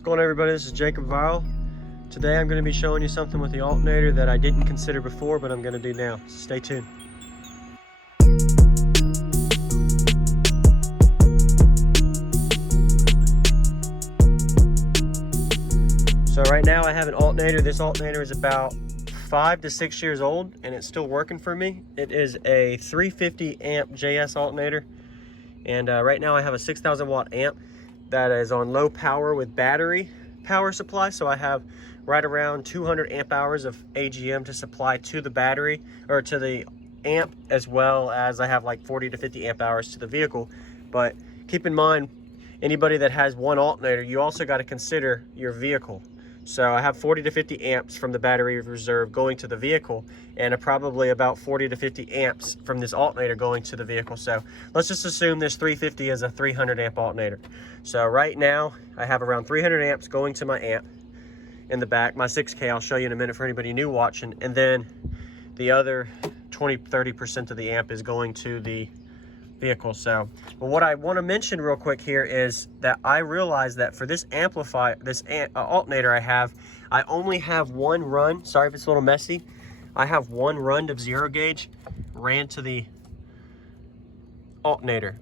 What's going on, everybody? This is Jacob Vile. Today I'm going to be showing you something with the alternator that I didn't consider before, but I'm going to do now. So stay tuned. So right now I have an alternator. This alternator is about 5 to 6 years old and it's still working for me. It is a 350 amp JS alternator, and right now I have a 6,000 watt amp that is on low power with battery power supply. So I have right around 200 amp hours of AGM to supply to the battery or to the amp, as well as I have like 40 to 50 amp hours to the vehicle. But keep in mind, anybody that has one alternator, you also got to consider your vehicle. So I have 40 to 50 amps from the battery reserve going to the vehicle, and probably about 40 to 50 amps from this alternator going to the vehicle. So let's just assume this 350 is a 300 amp alternator. So right now I have around 300 amps going to my amp in the back, my 6K. I'll show you in a minute for anybody new watching. And then the other 20-30% of the amp is going to the vehicle. So, but what I want to mention real quick here is that I realized that for this alternator I only have one run. Sorry if it's a little messy. I have one run of zero gauge ran to the alternator,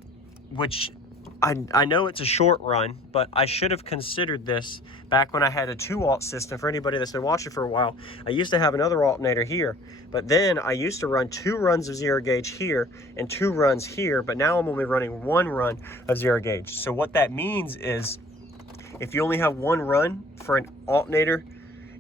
which I know it's a short run, but I should have considered this back when I had a 2-alt system. For anybody that's been watching for a while, I used to have another alternator here, but then I used to run 2 runs of zero gauge here and 2 runs here, but now I'm only running 1 run of zero gauge. So what that means is if you only have 1 run for an alternator,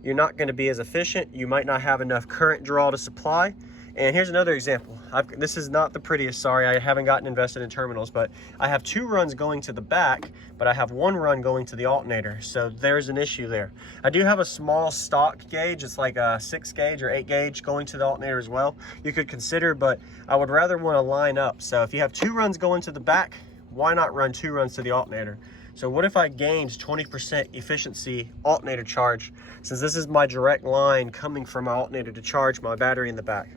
you're not going to be as efficient. You might not have enough current draw to supply. And here's another example. This is not the prettiest, sorry, I haven't gotten invested in terminals, but I have 2 runs going to the back, but I have 1 run going to the alternator. So there's an issue there. I do have a small stock gauge. It's like a 6 gauge or 8 gauge going to the alternator as well. You could consider, but I would rather want to line up. So if you have 2 runs going to the back, why not run 2 runs to the alternator? So what if I gained 20% efficiency alternator charge, since this is my direct line coming from my alternator to charge my battery in the back?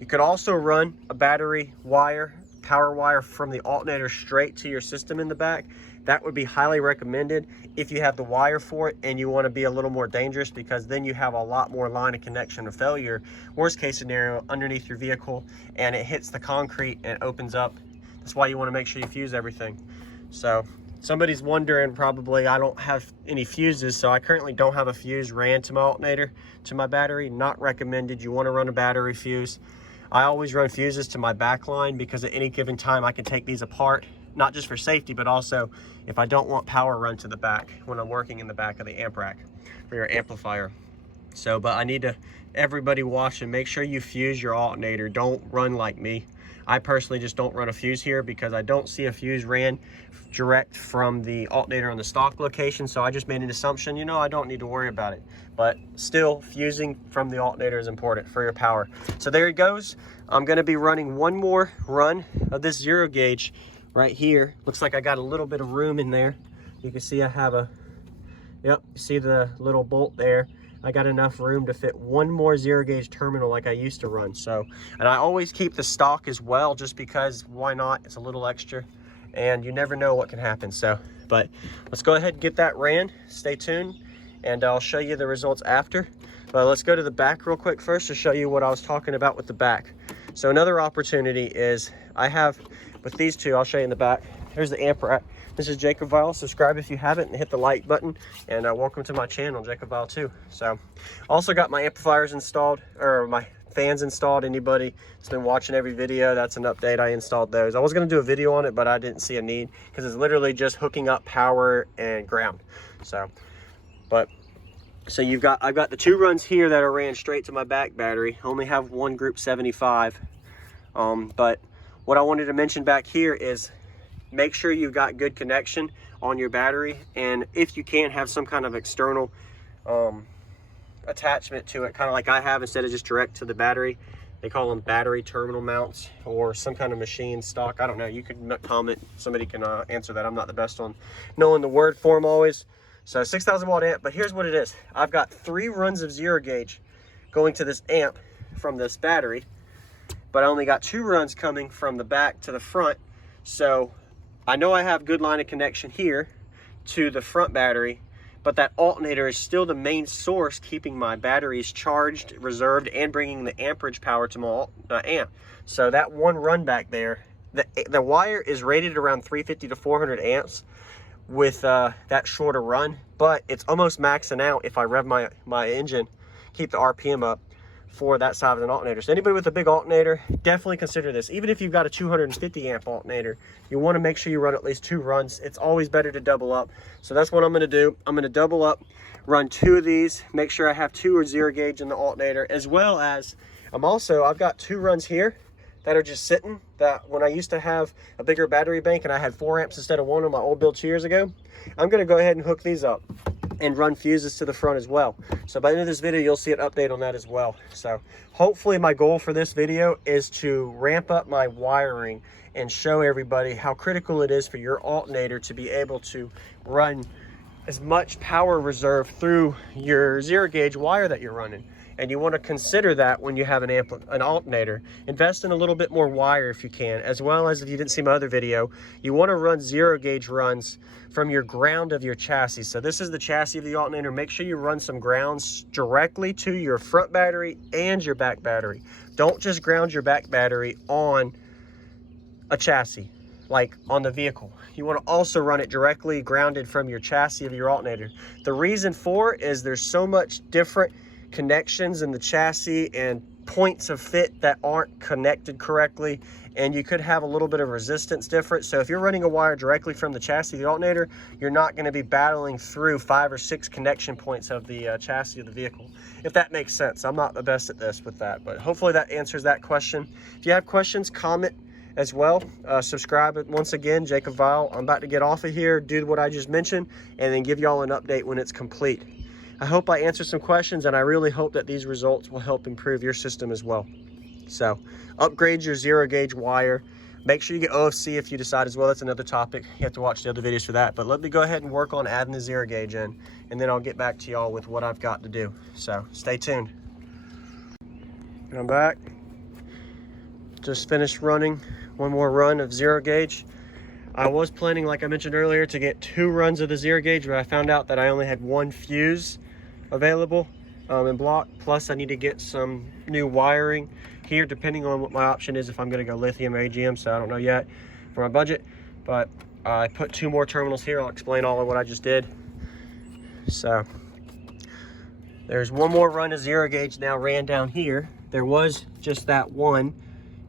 You could also run a battery wire, power wire from the alternator straight to your system in the back. That would be highly recommended if you have the wire for it and you want to be a little more dangerous, because then you have a lot more line of connection of failure. Worst case scenario, underneath your vehicle and it hits the concrete and opens up. That's why you want to make sure you fuse everything. So somebody's wondering probably, I don't have any fuses, so I currently don't have a fuse ran to my alternator, to my battery. Not recommended. You want to run a battery fuse. I always run fuses to my back line because at any given time I can take these apart, not just for safety, but also if I don't want power run to the back when I'm working in the back of the amp rack for your amplifier. So, but I need to, everybody watching, make sure you fuse your alternator. Don't run like me. I personally just don't run a fuse here because I don't see a fuse ran direct from the alternator on the stock location. So I just made an assumption, you know, I don't need to worry about it. But still, fusing from the alternator is important for your power. So there it goes. I'm going to be running one more run of this zero gauge right here. Looks like I got a little bit of room in there. You can see I have a, yep, see the little bolt there. I got enough room to fit one more zero gauge terminal like I used to run. So, and I always keep the stock as well, just because why not? It's a little extra and you never know what can happen. So, but let's go ahead and get that ran. Stay tuned and I'll show you the results after. But let's go to the back real quick first to show you what I was talking about with the back. So another opportunity is I have with these two, I'll show you in the back. Here's the amp rack. This is Jacob Vile. Subscribe if you haven't and hit the like button. And welcome to my channel, Jacob Vile too. So also got my amplifiers installed, or my fans installed. Anybody that's been watching every video, that's an update. I installed those. I was going to do a video on it, but I didn't see a need because it's literally just hooking up power and ground. So, but so I've got the 2 runs here that are ran straight to my back battery. I only have one group 75. But what I wanted to mention back here is make sure you've got good connection on your battery, and if you can, have some kind of external attachment to it, kind of like I have, instead of just direct to the battery. They call them battery terminal mounts, or some kind of machine stock. I don't know. You could comment. Somebody can answer that. I'm not the best on knowing the word for them always. So 6,000 watt amp, but here's what it is. I've got 3 runs of zero gauge going to this amp from this battery, but I only got 2 runs coming from the back to the front. So I know I have good line of connection here to the front battery, but that alternator is still the main source keeping my batteries charged, reserved, and bringing the amperage power to my amp. So that one run back there, the wire is rated around 350 to 400 amps with that shorter run, but it's almost maxing out if I rev my engine, keep the RPM up for that size of an alternator. So anybody with a big alternator, definitely consider this. Even if you've got a 250 amp alternator, you want to make sure you run at least 2 runs. It's always better to double up. So that's what I'm going to do. I'm going to double up, run 2 of these, make sure I have 2 or 0 gauge in the alternator, as well as I've got 2 runs here that are just sitting, that when I used to have a bigger battery bank and I had 4 amps instead of 1 on my old build 2 years ago, I'm going to go ahead and hook these up and run fuses to the front as well. So by the end of this video, you'll see an update on that as well. So hopefully my goal for this video is to ramp up my wiring and show everybody how critical it is for your alternator to be able to run as much power reserve through your 0 gauge wire that you're running. And you want to consider that when you have an alternator. Invest in a little bit more wire if you can, as well as, if you didn't see my other video, you want to run 0 gauge runs from your ground of your chassis. So this is the chassis of the alternator. Make sure you run some grounds directly to your front battery and your back battery. Don't just ground your back battery on a chassis, like on the vehicle. You want to also run it directly grounded from your chassis of your alternator. The reason for is there's so much different connections in the chassis and points of fit that aren't connected correctly, and you could have a little bit of resistance difference. So if you're running a wire directly from the chassis of the alternator, you're not going to be battling through 5 or 6 connection points of the chassis of the vehicle, if that makes sense. I'm not the best at this with that, but hopefully that answers that question. If you have questions, comment as well. Subscribe once again, Jacob Vile. I'm about to get off of here, do what I just mentioned, and then give y'all an update when it's complete. I hope I answered some questions, and I really hope that these results will help improve your system as well. So upgrade your 0 gauge wire. Make sure you get OFC if you decide as well. That's another topic. You have to watch the other videos for that. But let me go ahead and work on adding the 0 gauge in, and then I'll get back to y'all with what I've got to do. So stay tuned. I'm back. Just finished running one more run of 0 gauge. I was planning, like I mentioned earlier, to get 2 runs of the 0 gauge, but I found out that I only had 1 fuse available in block. Plus I need to get some new wiring here, depending on what my option is, if I'm going to go lithium or AGM, so I don't know yet for my budget. But I put 2 more terminals here. I'll explain all of what I just did. So there's 1 more run of 0 gauge now ran down here. There was just that 1.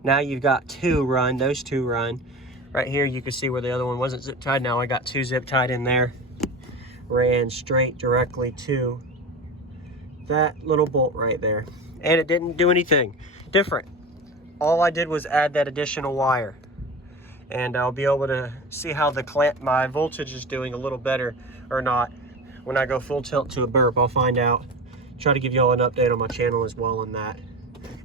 Now you've got 2 run. Those 2 run. Right here you can see where the other one wasn't zip tied. Now I got 2 zip tied in there. Ran straight directly to that little bolt right there, and it didn't do anything different. All I did was add that additional wire, and I'll be able to see how my voltage is doing a little better or not when I go full tilt to a burp. I'll find out. Try to give y'all an update on my channel as well on that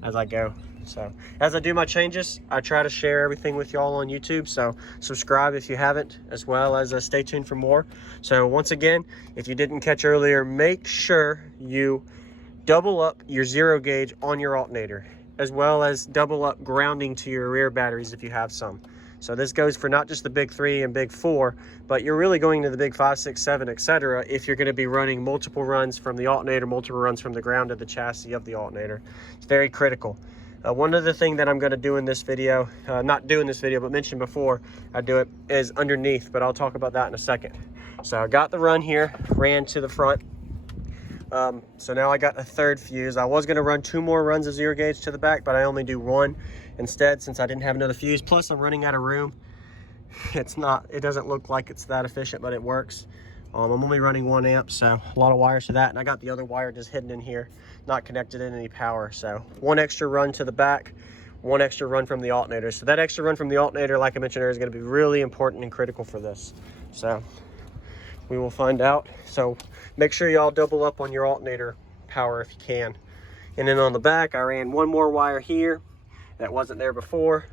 as I go. So as I do my changes, I try to share everything with y'all on YouTube. So subscribe if you haven't, as well as stay tuned for more. So once again, if you didn't catch earlier, make sure you double up your 0 gauge on your alternator, as well as double up grounding to your rear batteries if you have some. So this goes for not just the big 3 and big 4, but you're really going to the big 5, 6, 7, etc. if you're going to be running multiple runs from the alternator, multiple runs from the ground of the chassis of the alternator. It's very critical. One other thing that I'm going to do in this video, not do in this video, but mentioned before I do it, is underneath, but I'll talk about that in a second. So I got the run here, ran to the front. So now I got a 3rd fuse. I was going to run 2 more runs of 0 gauge to the back, but I only do 1 instead since I didn't have another fuse. Plus I'm running out of room. It doesn't look like it's that efficient, but it works. I'm only running 1 amp, so a lot of wires to that, and I got the other wire just hidden in here, not connected in any power. So 1 extra run to the back, 1 extra run from the alternator. So that extra run from the alternator, like I mentioned earlier, is going to be really important and critical for this. So we will find out. So make sure y'all double up on your alternator power if you can. And then on the back, I ran 1 more wire here that wasn't there before.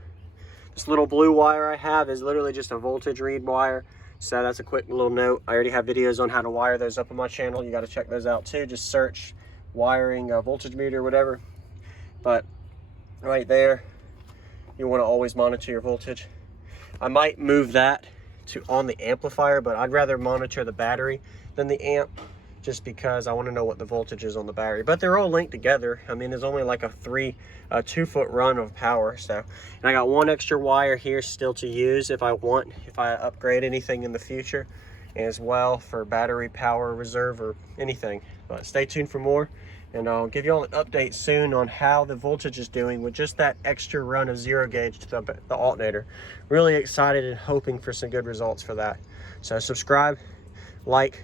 This little blue wire I have is literally just a voltage read wire. So that's a quick little note. I already have videos on how to wire those up on my channel. You got to check those out too. Just search wiring voltage meter, whatever. But right there, you want to always monitor your voltage. I might move that to on the amplifier, but I'd rather monitor the battery than the amp, just because I want to know what the voltage is on the battery. But they're all linked together. I mean, there's only like a 2-foot run of power. So, and I got one extra wire here still to use if I upgrade anything in the future, as well for battery power reserve or anything. But stay tuned for more, and I'll give you all an update soon on how the voltage is doing with just that extra run of 0 gauge to the alternator. Really excited and hoping for some good results for that. So subscribe, like,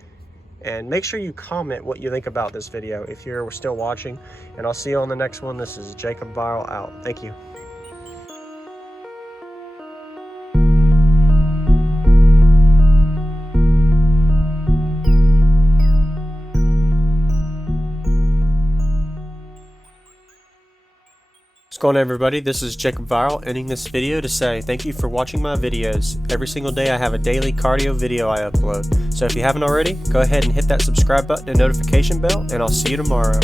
and make sure you comment what you think about this video if you're still watching. And I'll see you on the next one. This is Jacob Viral out. Thank you. What's going on, everybody? This is Jacob Viral, ending this video to say thank you for watching my videos. Every single day I have a daily cardio video I upload. So if you haven't already, go ahead and hit that subscribe button and notification bell, and I'll see you tomorrow.